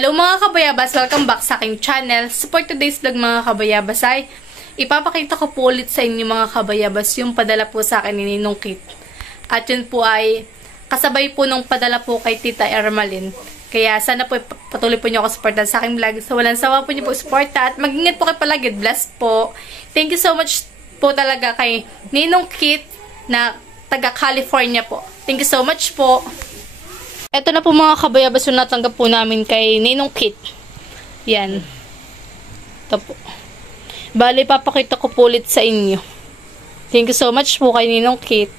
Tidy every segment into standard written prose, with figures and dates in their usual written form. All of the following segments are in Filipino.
Hello mga kabayabas! Welcome back sa aking channel. For today's vlog mga kabayabas ay ipapakita ko po ulit sa inyo mga kabayabas yung padala po sa akin ni Ninong Kit. At yun po ay kasabay po nung padala po kay Tita Ermalyn. Kaya sana po patuloy po niyo ako supportan sa aking vlog. So walang sawa po niyo po supporta at mag-ingat po kayo palagi. Blessed po. Thank you so much po talaga kay Ninong Kit na taga California po. Thank you so much po. Ito na po mga kabayabas yung natanggap po namin kay Ninong Kit. Yan. Ito po. Bale, papakita ko po ulit sa inyo. Thank you so much po kay Ninong Kit.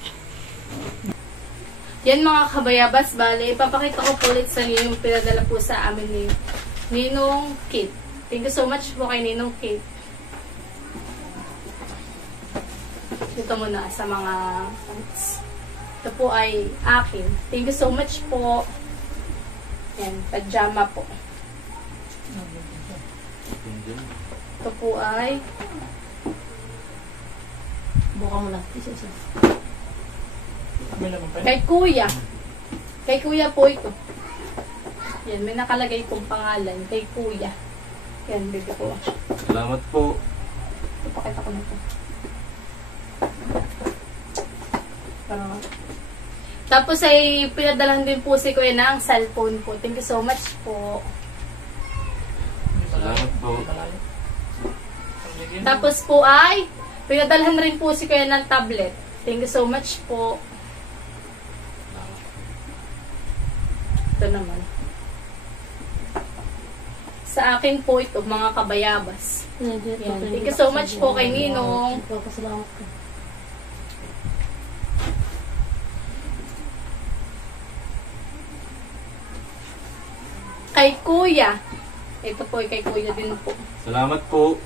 Yan mga kabayabas, bale, papakita ko po ulit sa inyo yung pinadala po sa amin ni Ninong Kit. Thank you so much po kay Ninong Kit. Ito muna sa mga pants. Ito po ay akin. Thank you so much po. Yan, pajama po. Ito po ay buka mo lang. Kay Kuya. Kay Kuya po ito. Yan, may nakalagay pong pangalan. Kay Kuya. Yan, bigyan po. Salamat po. Ipakita ko na po. Tapos ay pinadalahan din po si Kuya ng cellphone po. Thank you so much po. Salamat po. Tapos po ay pinadalahan rin po si Kuya ng tablet. Thank you so much po. Ito naman. Sa akin po ito, mga kabayabas. Yan. Thank you so much po kay Ninong. Salamat po. Kay Kuya. Ito po ay kay Kuya din po. Salamat po.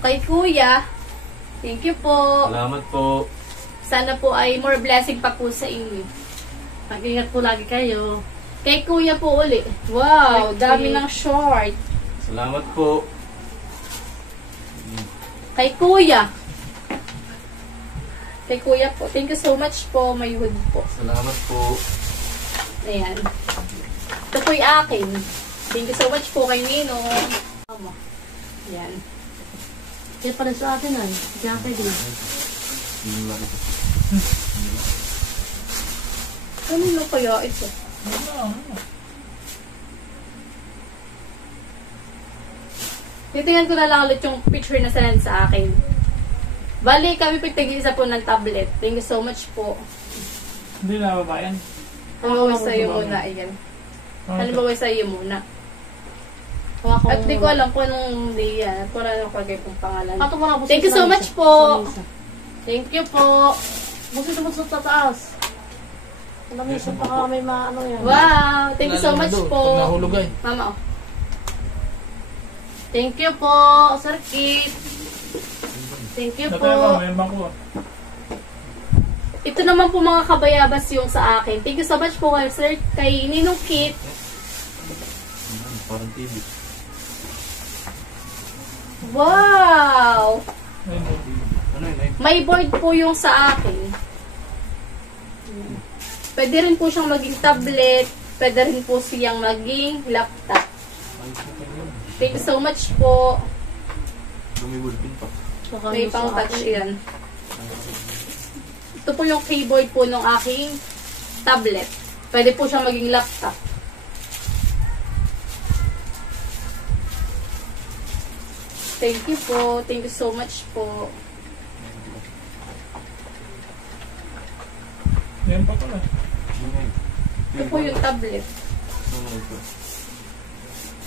Kay Kuya. Thank you po. Salamat po. Sana po ay more blessing pa po sa inyo. Mag-ingat po lagi kayo. Kay Kuya po uli. Wow, dami ng short. Salamat po. Kay Kuya. Kay Kuya po. Thank you so much po. May hood po. Salamat po. Ayan. Ito po yung akin. Thank you so much po kay Ninong. Ayan. Kaya pala sa atin ay. Diyan kayo din. Ano lang kaya ito? Titingnan ko na lang ulit yung picture na sinend sa akin. Bali, kami pagtag-isa po ng tablet. Thank you so much po. Hindi na babayan. Halimbawa sa iyo muna, ayan. Halimbawa sa iyo muna. At di ko alam kung anong day yan. Kung anong kagay pong pangalan. Thank you so much po. Thank you po. Magsusubot sa taas. Alam mo, pa may maano yan. Wow! Thank you so much po. Nahulog ay. Mama, oh. Thank you po, Sir Kit. Thank you po. Mayroon bang ko? Ito naman po mga kabayabas yung sa akin. Thank you so much po Sir kay Ninong Kit. Parang TV. Wow! Ano yun? May board po yung sa akin. Pwede rin po siyang maging tablet. Pwede rin po siyang maging laptop. Thank you so much po. Lumibulpin pa. May pang touch yan. Ito po yung keyboard po ng aking tablet. Pwede po siyang maging laptop. Thank you po. Thank you so much po. Mayroon pa pala. Ito po yung tablet.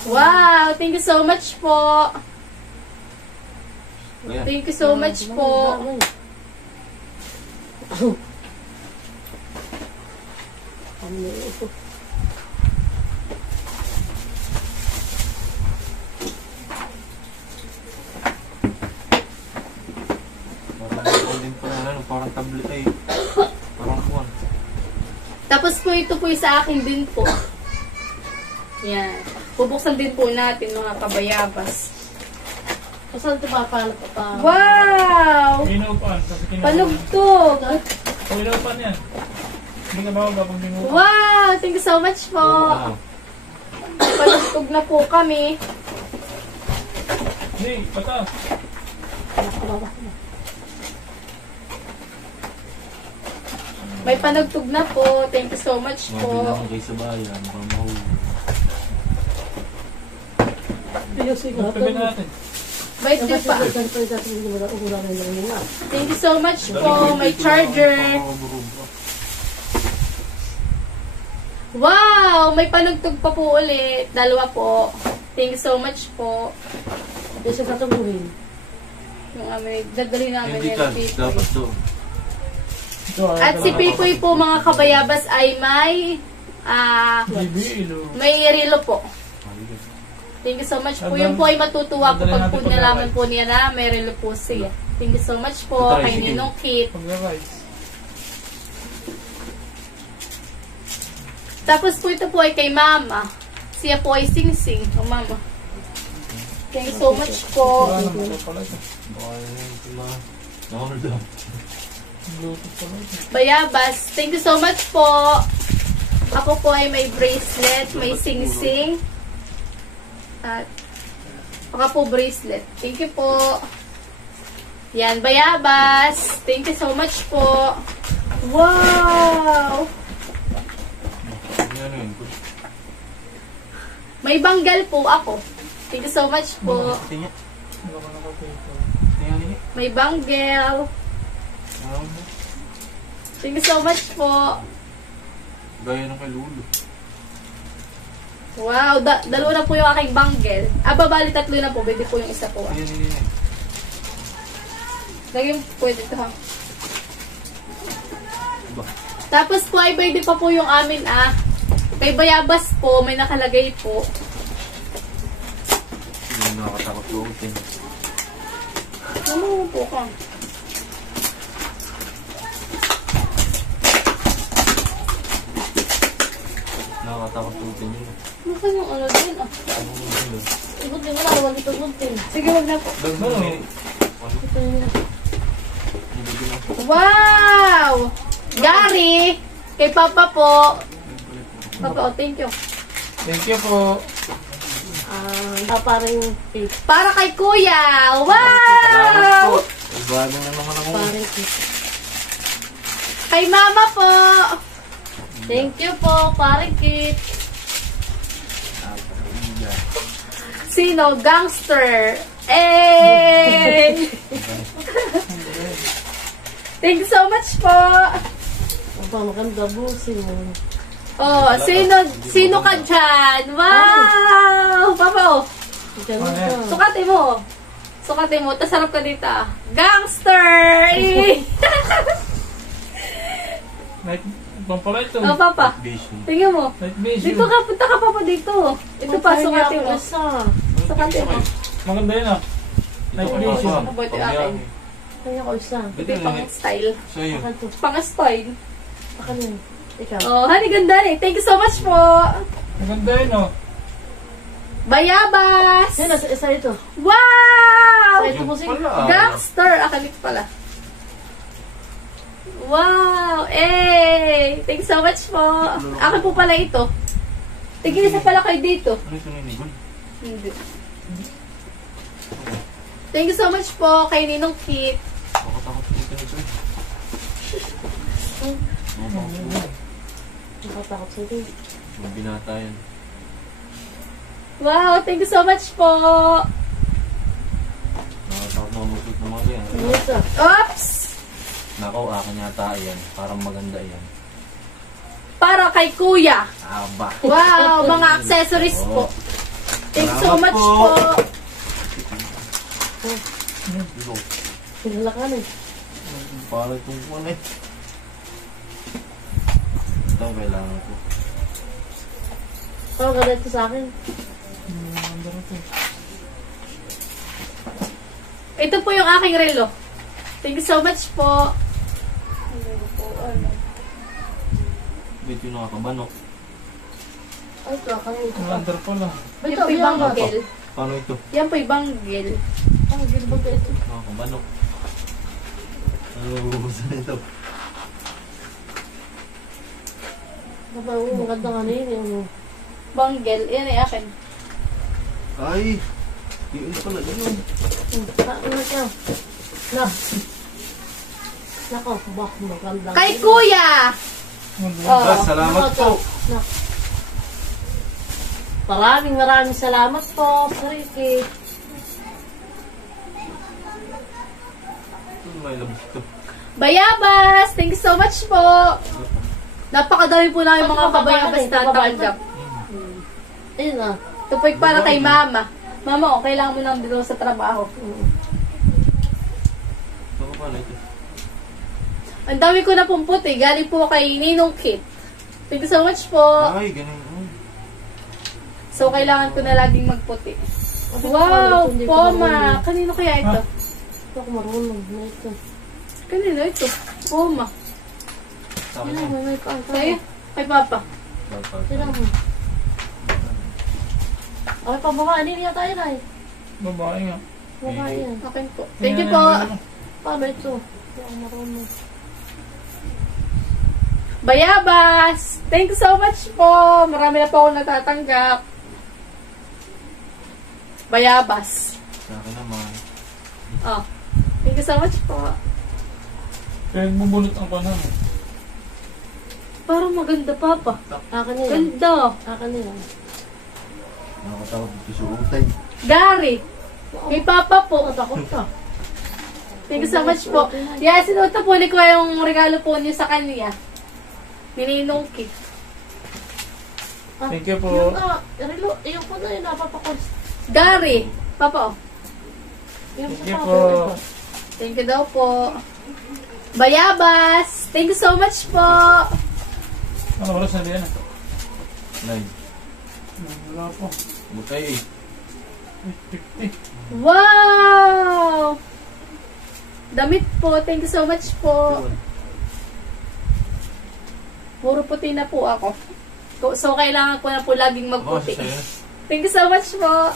Wow! Thank you so much po. Thank you so much po. Parang tablet ay. Parang kuwan. Tapos po ito po yung sa akin din po. Yan. Bubuksan din po natin mga kabayabas. Saan ito ba? Paano pa? Wow! May inuupan. Panugtog! May inuupan yan. Hindi ka ba pag binuha? Wow! Thank you so much po. Oo. Palustog na po kami. Hindi, pataas. May panugtog na po. Thank you so much Mga po. bilang kayo sa bayan. Mukhang mahuli. Pagpipin natin. May tip pa. Thank you so much po. May charger. Wow! May panugtog pa po ulit. Dalawa po. Thank you so much po. Hindi siya katubuhin. Yung amin, dadalhin namin Hindi yung ka. Pipoy. Dapat doon. Ito, ay, At si Pipoy po mga kabayabas ay may relo po. Thank you so much po. Yun po ay matutuwa po pag po nalaman po niya na may relo po siya. Thank you so much po kay Ninong Kit. Pag-rice. Tapos po ito po ay kay Mama. Siya po ay Sing-Sing. O Mama. Thank you so much po. Wala naman ito pala ito. Baka yung nakunod doon. Bluetooth pala ito. Bayabas, thank you so much po. Ako po ay may bracelet, may sing-sing. At baka po bracelet. Thank you po. Yan, Bayabas. Thank you so much po. Wow! Ano yun? May banggal po ako. Thank you so much po. Tingnan. Wala ka naka-paper. Tingnan niya. May banggel. Thank you so much po. Gaya ng kay Lulu. Wow, dalawa na po yung aking banggel. Bali tatlo na po. Pwede po yung isa po. Tingnan. Lagyan pwede ito ha. Diba? Tapos po ay pwede pa po yung amin Kay Bayabas po, may nakalagay po. Hindi nakakatakot luutin. Ano po ka? Nakakatakot luutin yun. Ano yung ano din Ano yun? Ibot din mo na, wag ito gunting. Sige, wag na po. Dagdag Ito yun. Wow! Gary! Kay Papa po. Papa, thank you. Thank you po. Parang cake. Para kay Kuya! Wow! Bago na naman ako. Parang cake. Kay Mama po. Thank you po, parang cake. Sino? Gangster. Eh! Thank you so much po. Ang maganda busin mo. Oh, sino ka dyan? Wow! Papa, oh. Ganun ka. Sukatin mo. Sukatin mo. Tas harap ka dito. Gangster! Eh! Night, bang pala ito? Oh, Papa. Vision. Tingnan mo. Night vision. Dito ka, punta ka Papa dito. Ito pa, sukatin mo. Sukatin mo. Maganda yun ah. Night vision. Ano ba ito akin? Kaya ko isa. Ito yung pang-style. Sa'yo. Akan to. Pang-style. Akan yun. Ikaw. Oh, honey, ganda eh. Thank you so much po. Maganda yun oh. Bayabas! Yan, isa ito. Wow! Ito po sige. Gangster! Akalit pala. Wow! Eh! Thank you so much po. Akin po pala ito. Tigil isa pala kayo dito. Ano ito ninigol? Hindi. Thank you so much po kay Ninong Kit. Nakatakot luutin ito eh. Nakatakot sa ito. Mga binata yan. Wow! Thank you so much po. Nakatakot mga musot na mga yan. Ano ito? Oops! Nakaw, akin yata yan. Parang maganda yan. Para kay Kuya. Aba. Wow! Mga accessories po. Thank you so much po. Ilo. Pinalakan eh. Parang itong kuwan eh. Ito ang kailangan ko. Oh, ganda ito sa akin. Maganda ito. Ito po yung aking relo. Thank you so much po. Dito yung nakakabanok. Ay, ito. Akan ito. Maganda pala. Yan po yung banggel. Paano ito? Yan po yung banggel. Ang gilbag ito. Nakakabanok. Ano ubusan ito? Maganda nga na yun. Ano. Banggel. Yan ay akin. Ay! Yun pala, ganun. Ano siya? Na. Nako, bah, maganda. Kay Kuya! Oh. Ah, salamat po. Nak. Maraming salamat po, Sir Ricky. May labis ito. Bayabas! Thank you so much po! Napakadami po namin mga kabayabas na tanggap. Ayun na. Ito po yung para kay Mama. Mama, kailangan mo nang dito sa trabaho. Ito pa pala ito. Ang dami ko na pong puti. Galing po kay Ninong Kit. Thank you so much po. Ay, ganun. So, kailangan ko na laging magputi. Wow! Poma! Kanino kaya ito? Ito ako marunong na ito. Kanino ito? Poma. Sa akin Ano, yan. may paan ka. Kaya? Kay Papa. Sila mo. Okay, pababa. Hindi niya tayo na eh. Babae nga. Babae yan. Akin po. Thank you po. Paano ito? Ito ako marunong. Bayabas! Thank you so much po. Marami na po akong natatanggap. Bayabas. Sa akin naman. Oh. Thank you so much po. Kaya bubunot ang kanan. Parang maganda, Papa. Akin na yan. Ganda. Akin na yan. Nakakatawag dito sa utay. Gary. Kay Papa po. Takot ka. Thank you so much po. Yeah, sinuot na po ni Kuya yung regalo po niyo sa kanya. Nininong Kit. Thank you po. Yung relo, yung po na yun, napapakons. Gary. Papa, oh. Yung Thank you pa- po. Thank you daw po. Bayabas. Thank you so much po. Ano oras na diyan? Nine. Wala po. Bukay eh. 50. Wow! Damit po. Thank you so much po. Puro puti na po ako. So, kailangan ko na po laging Ako, magputi. sa'yo. Thank you so much po.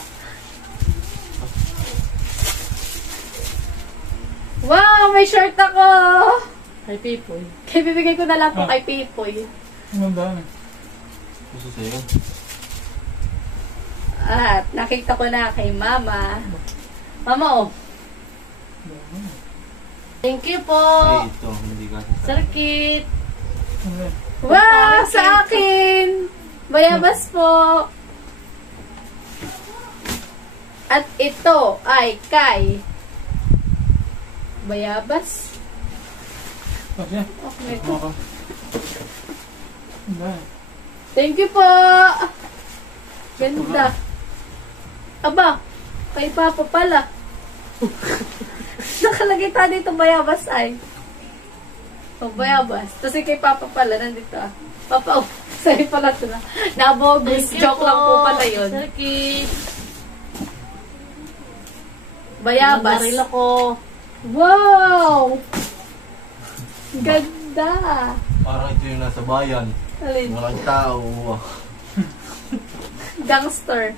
Wow! May shirt ako! Ay, people. Kaya bibigay ko na lang po kay Pipoy. Ang ganda na. Gusto sa'yo. At nakita ko na kay Mama. Mama, oh. Thank you po. Ay, ito. Hindi kasi sa Sir Kit. Ano yan? Wow! Sa akin! Bayabas po. At ito ay kay Bayabas. Kasi, Okay, ito. maka. Ganda. Thank you po. Ganda. Aba, kay Papa pala. Nakalagay tayo dito Bayabas ay. Oh, Bayabas. Tapos kay Papa pala, nandito ah. Papa, oh, sorry pala ito na. Nabogus. Thank you Joke lang po pala yun. Sir Kit. Bayabas. Baril ako. Wow! Ganda. Parang ito yung nasa bayan. Alin? Walang tao. Gangster.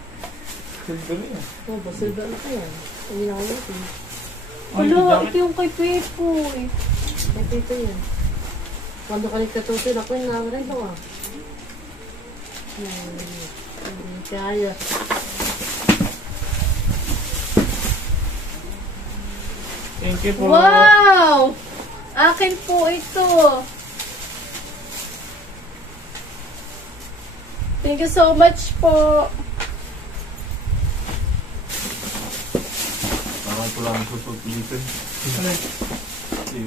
Silver yan. Oh, basilba na ka yan. Hindi na ako natin. Hello, ito yung kay Pepoy. Ay, dito yan. Cuando ka nagkatusin ako yung nawarin daw ah. Hindi kaya. Thank you po. Wow! Akin po ito. Thank you so much po. Parang ito lang ang susulitin. Ano yan?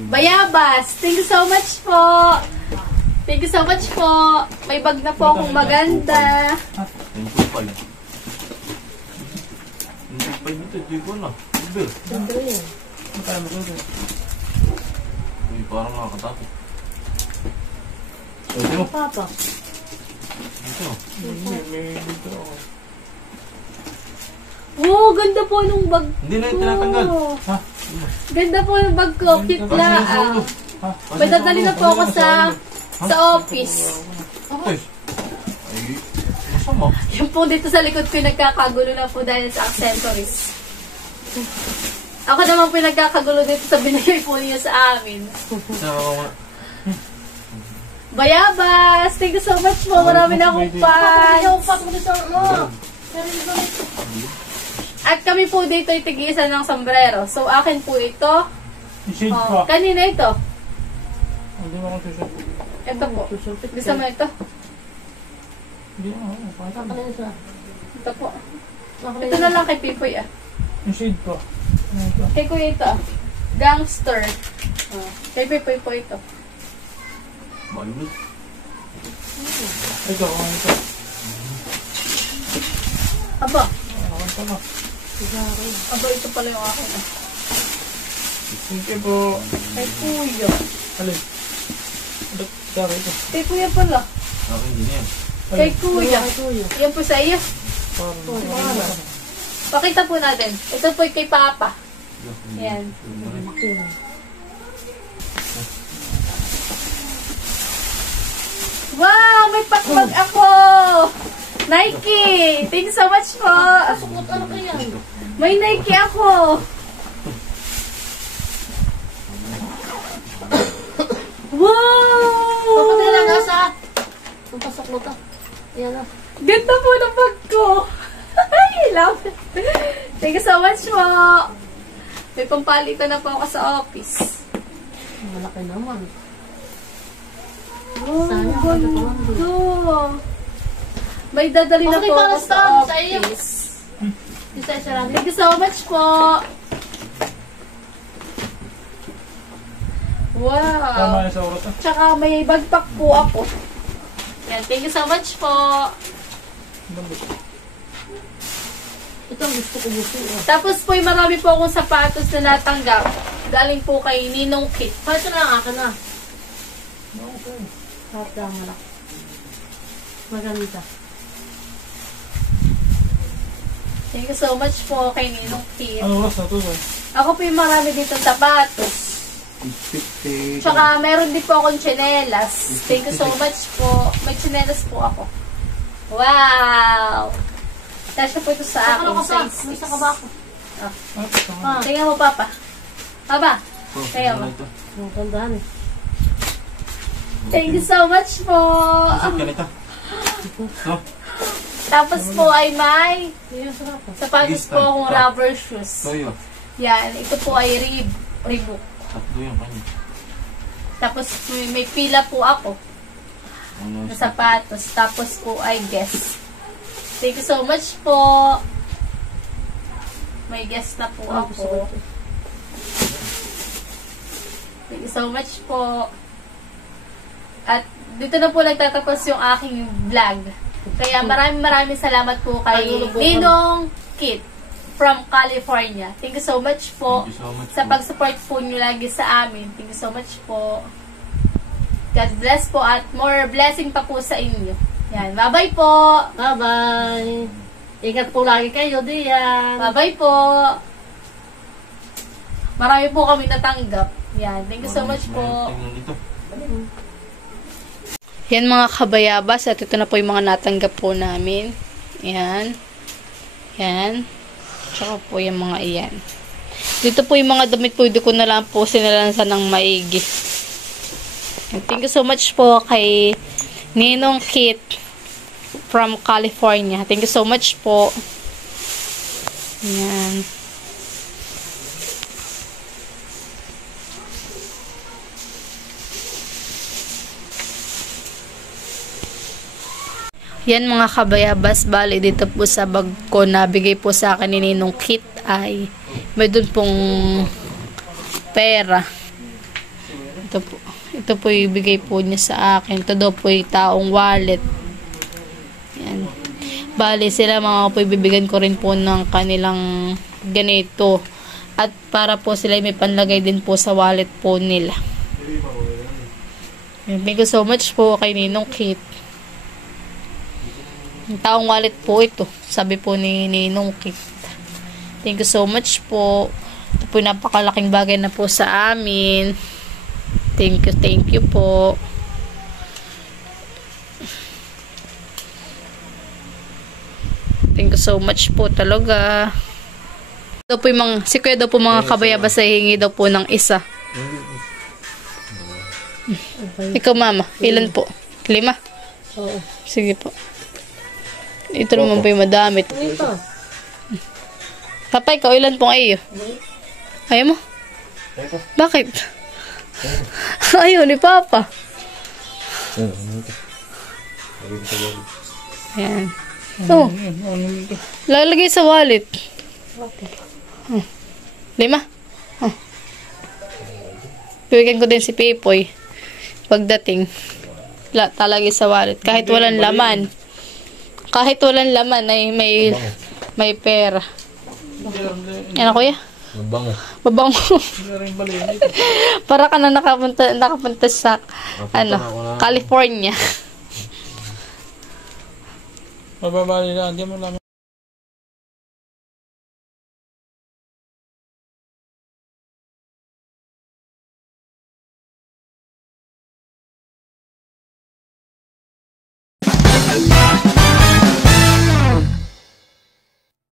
Bayabas, thank you so much po. Thank you so much po. May bag na po akong maganda. Thank you, Pai. Hindi pa dito, di ko na. Iber. Siyempre yan. Magkano ba ito? Uy, parang nakakatakot. Ito mo. Papa. Ito. May dito ako. Wow, ganda po nung bag ko. Hindi na yung tinatanggal. Ha? Ganda po nung bag ko. Cute Kasi na. yung sa ulo. Ha? May dadali na po ako sa office. Ay, masama. Yung po dito sa likod ko nagkakagulo na po dahil sa accessories. Ako naman po nagkakagulo dito sa binigay po niyo sa amin. Bayabas! Thank you so much po. Marami na akong fans. Patok dito, mo. At kami po dito ay tig-isa ng sombrero. So, akin po ito. I-shade Oh, pa. kanina ito. Hindi mo ako susunod. Ito po. Gusto mo ito? Hindi mo ako. Pakita mo. Ano siya? Ito po. Ito na lang kay Pipoy ah. I-shade pa. Ano ito? Kay Kuya ito ah. Gangster. Oh, kay Pipoy po ito. Balot. Ito, ano ito? Aba. Ako ito na. Aba, ito pala yung akin ah. Thank you po. Kay Kuya. Alin? Ito, dari ito. Kay Kuya pala. Akin din yan. Kay Kuya. Kuya. Yan po sa iyo. Parang. Pakita po natin. Ito po kay Papa. Yan. Wow! May pakbag ako! Nike! Thank you so much po! Sukot, ano kaya? May Nike ako! Wow! Papatay lang nasa. Ang pasok mo to. Ayan na. Ganda po ng bag ko! I love it! Thank you so much po! May pampalitan na po ako sa office. Malaki naman. Oh, Sana, ganda! May dadali na Okay, po para ako sa sa iyo. office. Isa sarado. Thank you so much po! Wow! Tama yung sa oras ah. Tsaka may bagpak po ako. Yan, thank you so much po! Ito ang gusto ko. Tapos po, marami po akong sapatos na natanggap. Galing po kay Ninong Kit. Pa, ito na ang akin na. Okay. Harap lang malak. Maganda. Thank you so much po kay Ninong Kit. Ano oras na ito? Ako po yung marami dito sapatos. Tsaka meron din po akong tsinelas. Thank you so much po. May tsinelas po ako. Wow! Tasya po ito sa akin. Ano ka sa? Size May 6. saka ba ako? Ah, Tingnan mo, Papa. Papa. Kaya mo. ang gandahan eh. Thank you so much po. Isip ka nito. No? Tapos po ay may Yung sarap ah. sapatos po akong rubber shoes. Toyo. Yan. Ito po ay Reebok. Tatlo yung kanya. Tapos may pila po ako Ano? na sapatos. Tapos po ay Guess. Thank you so much po. May Guess na po ako. Thank you so much po. At dito na po nagtatapos yung aking vlog. Kaya maraming salamat po kay Ninong Kit from California. Thank you so much po Thank you so much sa po. pag-support po nyo lagi sa amin. Thank you so much po. God bless po at more blessing pa po sa inyo. Yan. Bye-bye po. Bye-bye. Ingat po lagi kayo, diyan. Bye-bye po. Marami po kami natanggap. Yan. Thank you so much po. Tingnan ito. Yan mga kabayabas. At ito na po yung mga natanggap po namin. Yan. Yan. Tsaka po yung mga iyan. Dito po yung mga damit po. Hindi ko na lang po sinalansan ng maigi. And thank you so much po kay Ninong Kit from California. Thank you so much po. Yan. Yan mga kabayabas, bali dito po sa bag ko na bigay po sa akin ni Ninong Kit ay may dun pong pera. Ito po yung bigay po niya sa akin. Ito daw po yung taong wallet. Yan. Bali sila mga po ibibigyan ko rin po ng kanilang ganito. At para po sila may panlagay din po sa wallet po nila. Thank you so much po kay Ninong Kit. Yung taong wallet po ito. Sabi po ni Ninong Kit. Thank you so much po. Ito po yung napakalaking bagay na po sa amin. Thank you po. Thank you so much po talaga. Daw po yung mga, si Kuya daw po mga kabayabas ay hingi daw po ng isa. Okay. Ikaw, mama. Ilan po? 5? Oo. Sige po. Ito naman po yung madami. Ito. Papa, ikaw ilan pong iyo? Ayaw mo? Eko. Bakit? Ayaw ni Papa. Ayan. Oh, Ano ito? lalagay sa wallet. 5? Oh. Bibigyan ko din si Pipoy. Pagdating. Talagay sa wallet. Kahit walang laman. Kahit walang laman ay may pera. Ano kuya? Mabango. Babango. Hindi rin bali yun ito. Para ka na nakapunta sa California. Mababali lang. Hindi mo lang.